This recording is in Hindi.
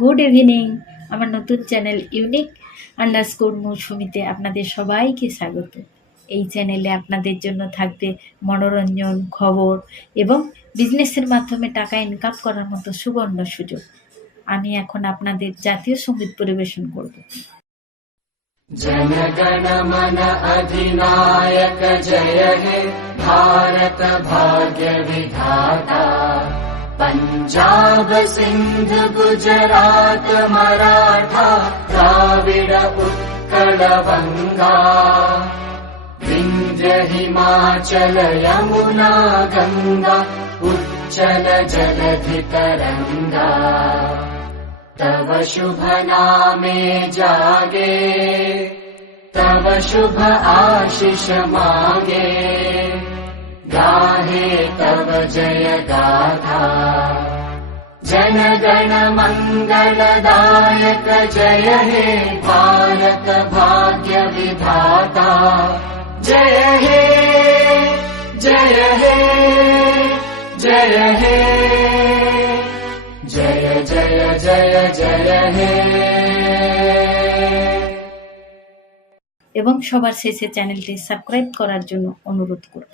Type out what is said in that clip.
Good evening. আমার নতুন চ্যানেল ইউনিক মৌসুমিতে আপনাদের সবাইকে স্বাগত। এই চ্যানেলে আপনাদের জন্য থাকবে মনোরঞ্জন, খবর এবং বিজনেসের মাধ্যমে টাকা ইনকাম করার মতো সুবর্ণ সুযোগ। আমি এখন আপনাদের জাতীয় সঙ্গীত পরিবেশন করব। जनगण मन अधिनायक जय हे भारत भाग्य विधाता। पंजाब सिंध गुजरात मराठा द्राविड उत्कल बंगा। विंध्य हिमाचल यमुना गंगा उच्चल जलधि तरंगा। तव शुभ नामे जागे तव शुभ आशीष मांगे। गाहे तव जय गाथा जन गण मंगलदायक जय हे भारत भाग्य विधाता। जय हे जय हे जय हे जय जय जय जय हे। এবং সবার শেষে চ্যানেলটি সাবস্ক্রাইব করার জন্য অনুরোধ করব।